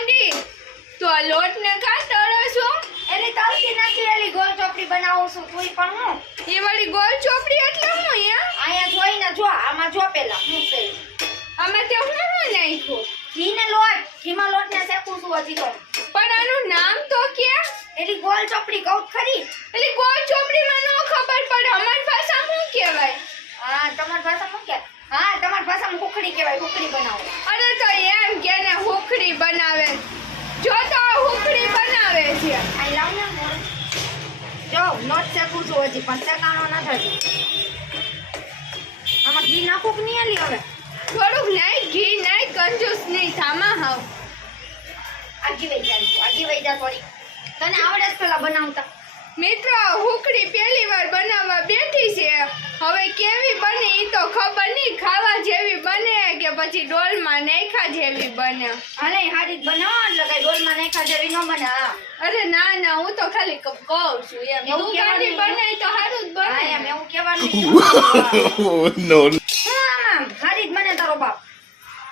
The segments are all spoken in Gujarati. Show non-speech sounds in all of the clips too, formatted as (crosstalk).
માંડી તો આ લોટને કા તળો છો? એની તલથી નથી એલી ગોળ ચોપડી બનાવું છું કોઈ પણ હું. એ વાળી ગોળ ચોપડી એટલે હું યા અહીંયા જોઈને જો આમાં જો પેલા હું છે. અમે તે હું હું નાખ્યું? ઘી ને લોટ ઘીમાં લોટ ને શેકું છું હજી તો. પણ આનું નામ તો કે એલી ગોળ ચોપડી કહું ખરી? એલી ગોળ ચોપડીમાં નો ખબર પડે અમારી ભાષા શું કહેવાય? હા તમારી શું કે હા તમારી ભાષામાં હુખડી કહેવાય હુખડી બનાવો. અરે તો એમ કે ને હુખડી બનાવે. જો તો હુખડી બનાવે છે. આ લાવ ને જો નોટ શેકું છું હજી પણ ચકાણો ન હજી આમાં ઘી નાખું કે નહીં આલી હવે? થોડુંક નહીં ઘી નહીં કંજૂસ નહીં સામા હાવ. આગી વહી જાય આગી વહી જા થોડી. તને આવડે જ પેલા બનાવતા? મિત્રો હુકડી પહેલી વાર બનાવવા બેઠી છે. હવે કેવી બની તો ખબર નહીં પછી ડોલમાં નાખા જેવી બને. અને હાડી જ બનાવો એટલે કઈ ડોલમાં નાખા જેવી ન બને અરે ના ના હું તો ખાલી કહું છું એમ. એવું ગાડી નહીં. તો સારું જ બને. એમ એવું કહેવાનું (laughs) no. હા (laughs) જ બને તારો બાપ.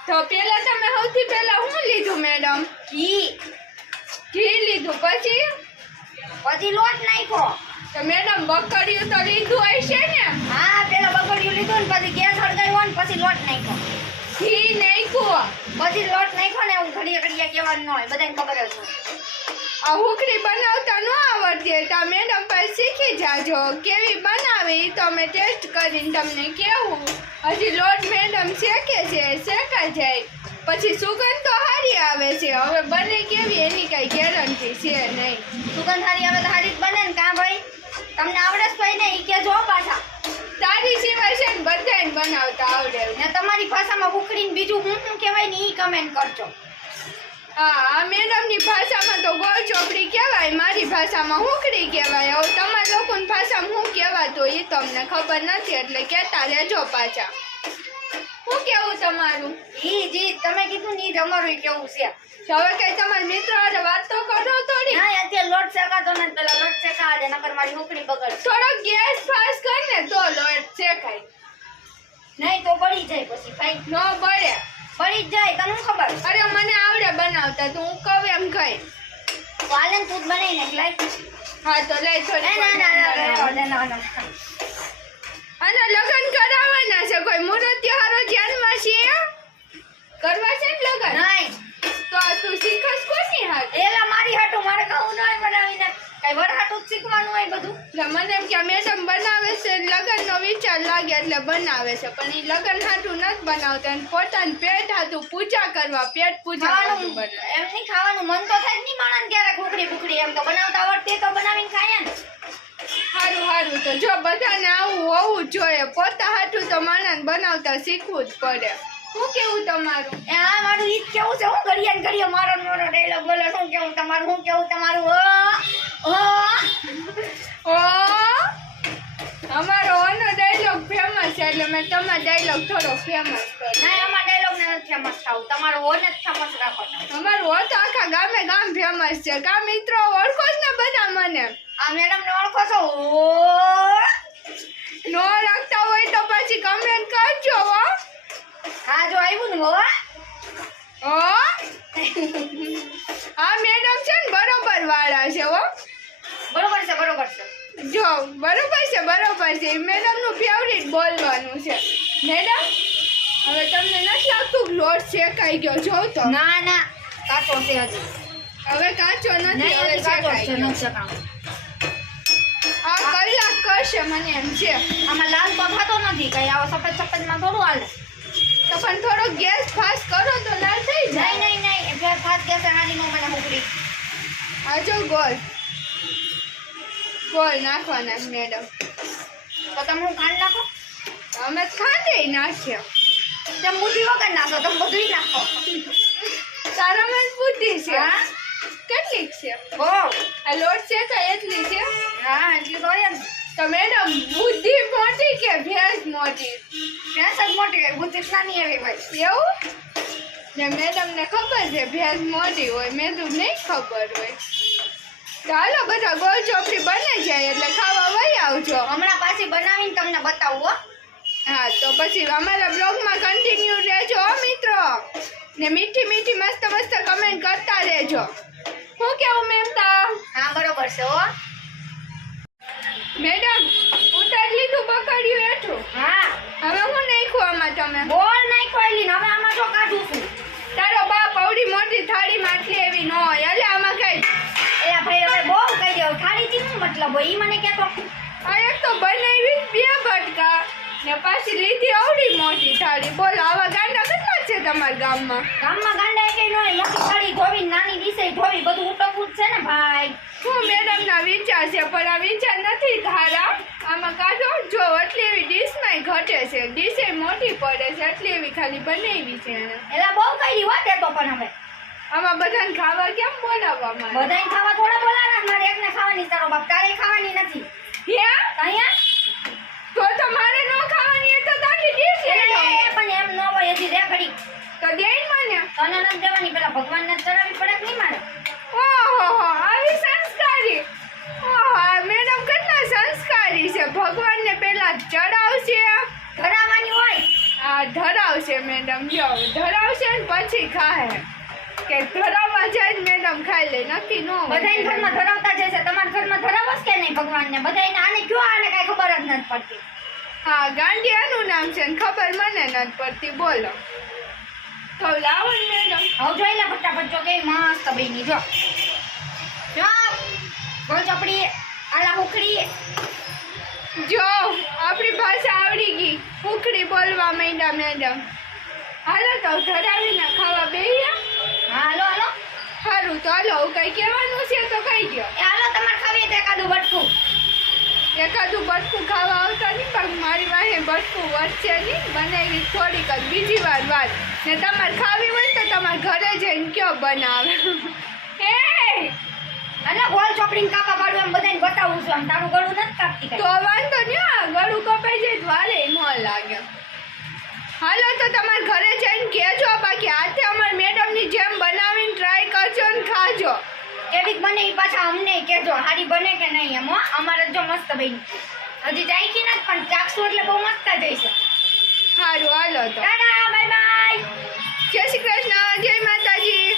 તો પેલા તમે સૌથી પહેલા શું લીધું મેડમ? ઘી. ઘી લીધું પછી? પછી લોટ નાખ્યો. તો મેડમ બકડિયું તો લીધું હશે ને? હા પેલા બગડ્યું લીધું ને પછી ગેસ સળગાવ્યો ને પછી લોટ નાખ્યો. ઘી નાખ્યું. પછી લોટ નાખ્યો ને એવું ઘડીએ ઘડીએ કહેવાનું ન હોય બધાને ખબર જ હોય. હુકડી બનાવતા ન આવડતી તો મેડમ પાસે શીખી જાજો. કેવી બનાવી તો અમે ટેસ્ટ કરીને તમને કેવું હજી લોટ મેડમ શેકે છે શેકા જાય. પછી સુગંધ તો સારી આવે છે. હવે બને કેવી એની કઈ ગેરંટી છે નહીં. સુગંધ હારી આવે તો હારી જ બને ને કાં ભાઈ? તમને આવડે છે ભાઈ ને? એ કહેજો હો બનાવતા આવડે ને તમારી ભાષામાં ઉખડીને બીજું હું શું કહેવાય ને એ કમેન્ટ કરજો. હા મેડમની ભાષામાં તો ગોળ ચોપડી કહેવાય મારી ભાષામાં હુકડી કહેવાય. હવે તમારા લોકોની ભાષામાં હું કહેવાતું એ તમને ખબર નથી એટલે કહેતા રહેજો પાછા. શું કેવું તમારું? જી જી તમે કીધું ને એ ઈ કેવું છે. હવે કઈ તમારા મિત્રો હારે વાત તો કરો થોડી. ના અત્યારે લોટ શેકાતો ને પેલા લોટ શેકા નકર મારી ઉખડી બગડ થોડો ગેસ ફાસ કર ને તો લોટ શેકાય. નહીં તો બળી જાય પછી ભાઈ. ન બળે. બળી જ જાય તને ખબર? અરે મને આવડે બનાવતા તું હું કહું એમ કઈ વાલન તું જ બનાવી નાખ હા તો લઈ છો ના ના ના ના ના અને લગ્ન કરાવવાના છે કોઈ મુહૂર્ત હારો ધ્યાનમાં છે? કરવા છે ને લગ્ન? નહીં. તો તું શીખસ કોની હાથ એલા મારી હાટું મારે કહું નહીં બનાવીને કઈ વર હાટું જ શીખવાનું હોય બધું? મને એમ કે મેડમ બનાવે છે લગ્નનો વિચાર લાગે એટલે બનાવે છે. પણ એ લગ્ન હાટું નથી બનાવતા. અને પોતાનું પેટ હાટું પૂજા કરવા પેટ પૂજા એમ નહીં ખાવાનું? મન તો થાય નહીં માણસ ક્યારે ખુખડી બુખડી એમ તો બનાવતા આવડતી તો બનાવીને ખાય ને. સારું સારું તો જો બધાને આવું હોવું જોઈએ. પોતા હાટું તો માણસ બનાવતા શીખવું જ પડે. શું કેવું તમારું? એ આ મારું ઈ કેવું છે. હું ઘડીએ ને ઘડીએ મારો ને મારો ડાયલોગ બોલો. શું કેવું તમારું? શું કેવું તમારું? ઓ ઓ ઓ અમારો ઓનો ડાયલોગ ફેમસ છે એટલે મેં તમારો ડાયલોગ થોડો ફેમસ કર્યો ના અમારા ડાયલોગ ને નથી ફેમસ થાવ. તમારો હો ને ફેમસ રાખો તમે અમારું હો તો આખા ગામે ગામ ફેમસ છે. કા મિત્રો ઓળખો જ ને બધા મને. આ મેડમ ને ઓળખો છો? ઓ નો રાખતા હોય તો પછી કમેન્ટ કરજો હો. હા જો આવ્યું ને હો. ઓ આ મેડમ છે ને બરોબર વાળા બરોબર છે બરોબર છે. મેડમનું ફેવરિટ બોલવાનું છે. મેડમ હવે તમને નથી લાગતું લોટ શેકાઈ ગયો? જો તો. ના ના. કાચો છે હજી. હવે કાચો નથી નહીં હવે શેકાઈ છે ગયો. આ કલાક કરશે મને એમ છે. આમાં લાલ તો થતો નથી કઈ આવો સફેદ સફેદમાં થોડું હાલે. તો પણ થોડો ગેસ ફાસ્ટ કરો તો લાલ થઈ જાય. નહીં નહીં એટલે ફાસ્ટ ગેસ હારી નો મને મોકલી આજો જો ગોળ નાખવાના મેડમ તો તમે હું ખાંડ નાખો? અમે ખાંડે નાખ્યો તમે બુદ્ધિ વગર નાખો તમે બધું નાખો. તારા મેં બુદ્ધિ છે. હા? કેટલીક છે? બહુ. આ લોટ છે તો એટલી છે. હા એટલી તો એમ તો મેડમ બુદ્ધિ મોટી કે ભેંસ મોટી? ભેંસ જ મોટી હોય. બુદ્ધિ નાની એવી હોય. એવું? ને મેડમ ને ખબર છે ભેંસ મોટી હોય. મેં તું નહીં ખબર હોય. તો હાલો બધા ગોળ ચોપડી બને જાય એટલે ખાવા વહી આવજો. હમણાં પાછી બનાવીને તમને બતાવું હો. હા તો પછી અમારા બ્લોગમાં કન્ટિન્યુ રહેજો મિત્રો. ને મીઠી મીઠી મસ્ત મસ્ત કમેન્ટ કરતા રહેજો. હું કેવું મેમતા? હા બરોબર છે હો. મેડમ ઉતાર લીધું પકડ્યું હેઠું? હા. થાળીથી શું મતલબ હોય ઈ મને કહેતો એક તો બનાવી બે બટકા ને પાછી લીધી આવડી મોટી થાળી. બોલો આવા ગાંડા કેટલા છે તમારા ગામમાં? ગામમાં ગાંડા કઈ ન મોટી થાળી ધોવી નાની ડીશે ધોવી બધું ઉટકું છે ને ભાઈ. શું મેડમના વિચાર છે? પણ આ વિચાર નથી ધારા. આમાં કાઢો જો એટલી એવી ડીશમાં ઘટે છે. ડીશે મોટી પડે છે એટલી એવી ખાલી બનાવી છે. એલા બહુ કઈ વાત તો પણ હવે. આમાં બધાને ખાવા કેમ બોલાવવામાં? બધાને ખાવા થોડા બોલાના મારે એકને ખાવાની તારો બાપ તારે ખાવાની નથી. હે? અહીંયા? તો તો મારે ન ખાવાની એ તો તારી ડીશ એ પણ એમ ન હોય હજી રે ઘડી તો દેઈ મને. તને ન દેવાની પેલા ભગવાનને જ ચડાવવી પડે કે નહીં મારે? ઓહો આવી સંસ્કારી. ઓહો મેડમ કેટલા સંસ્કારી છે. ભગવાનને પેલા ચડાવશે. ધરાવાની હોય. આ ધરાવશે મેડમ જો ધરાવશે ને પછી ખાહે. કે ધરાવવા જાય ને મેડમ ખાઈ લે નક્કી નો. બધાય ઘરમાં ધરાવતા જશે તમારા ઘરમાં ધરાવો કે નહીં ભગવાનને? બધાયને આને કયો આને કાંઈ ખબર જ નથી પડતી. હા ગાંડિયાનું નામ છે ને ખબર મને નથી પડતી. બોલો. તો લાવો ને મેડમ. હવે જોઈ લે ફટાફટ જો કેવી મસ્ત બની જો. જો ગોળ ચોપડી આલા ઉખડી. જો આપણી ભાષા આવડી ગઈ. ઉખડી બોલવા માંડ્યા મેડમ. હાલો તો ધરાવીને ખાવા બેહીએ. હાલો હાલો. સારું તો હાલો હું કઈ કહેવાનું છે તો કહી દો એ હાલો તમારે ખાવી એકાદું બટકું એકાદું બટકું ખાવા આવતા નહીં પણ મારી વાહે બટકું વધશે નહીં બનાવી થોડીક જ બીજી વાર વાત. ને તમારે ખાવી હોય તો તમારે ઘરે જઈને કયો બનાવે? હે! અને ગોળ ચોપડીને કાપા પાડું એમ બધાને બતાવું છું આમ તારું ગળું નથી કાપતી તો વાંધો નહીં ગળું કપાઈ જાય તો વારે ન લાગે. હાલો તો તમારે ઘરે જઈને કહેજો બાકી હાથે અમારા મેડમની જેમ બનાવીને ટ્રાય કરજો ને ખાજો. કેવીક બને એ પાછા અમને કહેજો સારી બને કે નહીં એમ અમારે જો મસ્ત બની હજી જાય ચાખી ને પણ ચાખશું એટલે બહુ મસ્ત જઈશું સારું હાલો તો. Bye bye. જય શ્રી કૃષ્ણ જય માતાજી.